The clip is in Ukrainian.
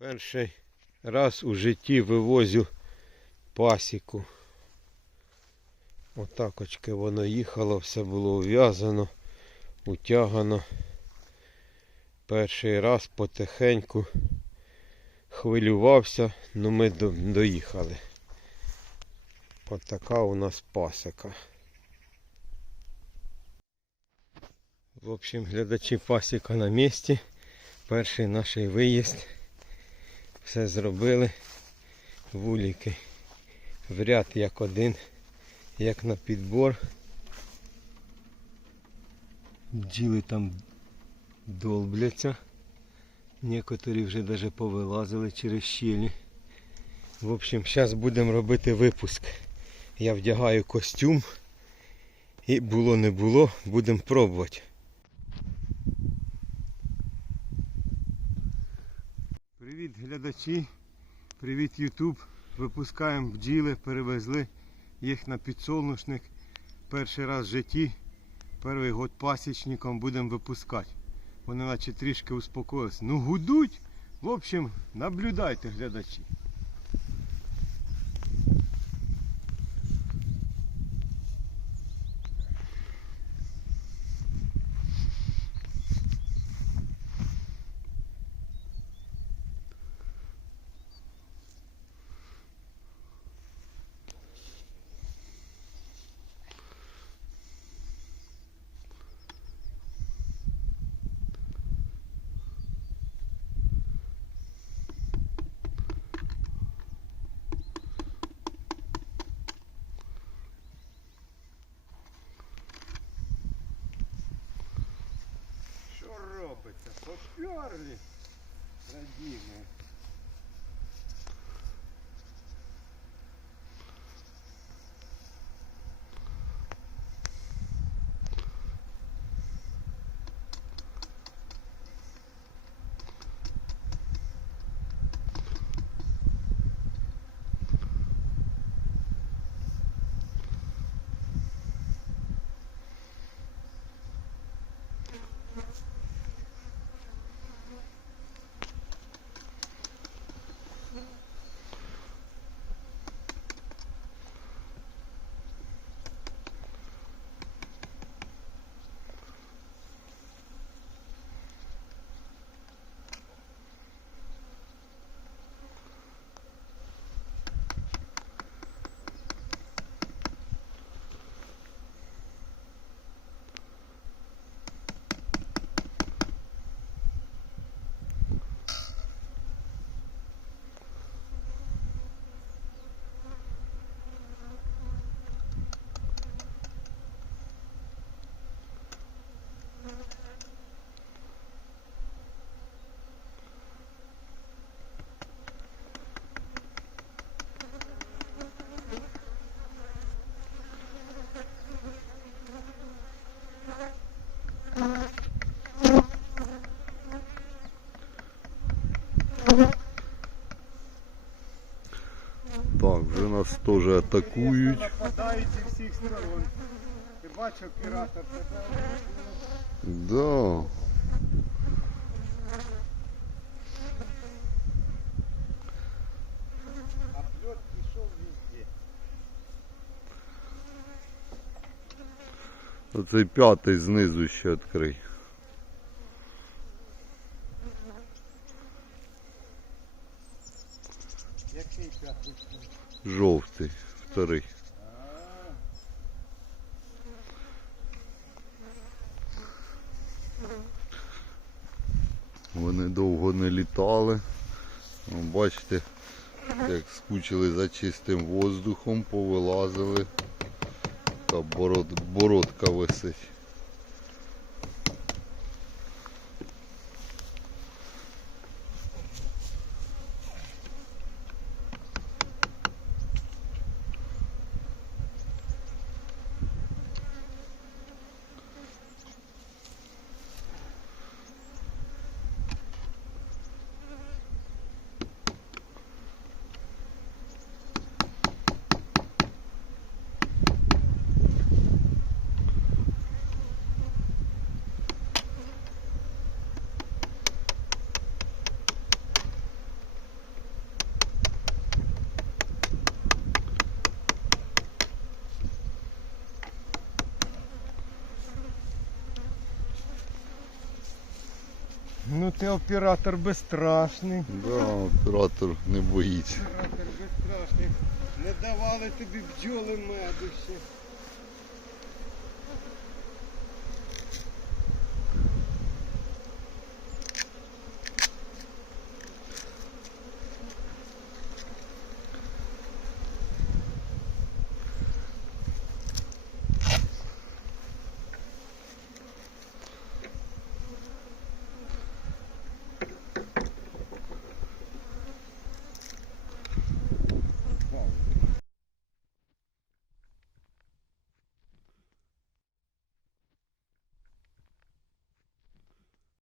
Перший раз у житті вивозю пасіку. Отак очки воно їхало, все було ув'язано, утягано. Перший раз потихеньку хвилювався, але ми до- доїхали. Отака у нас пасіка. В общем, глядачі пасіка на місці. Перший наш виїзд. Все зробили. Вуліки в ряд як один, як на підбор. Бджіли там долбляться. Некоторі вже навіть повилазили через щілі. В общем, зараз будемо робити випуск. Я вдягаю костюм. І було не було, будемо пробувати. Привіт глядачі, привіт Ютуб. Випускаємо бджіли, перевезли їх на підсолнушник. Перший раз в житті, перший год пасічником будемо випускати. Вони наче трішки успокоїлися. Ну гудуть. В общем, наблюдайте глядачі. Робиться? Поперлі. Так, вже нас теж атакують. Нападають зі всіх сторон. Ти бачив оператор тебе? Да. Облет пішов везде. Оцей п'ятий знизу ще відкрий. Жовтий, вторий. Вони довго не літали. Бачите, як скучили за чистим воздухом, повилазили. Бород, бородка висить. Ти оператор безстрашний. Да, оператор не боїться. Оператор безстрашний. Не давали тобі бджоли меду ще.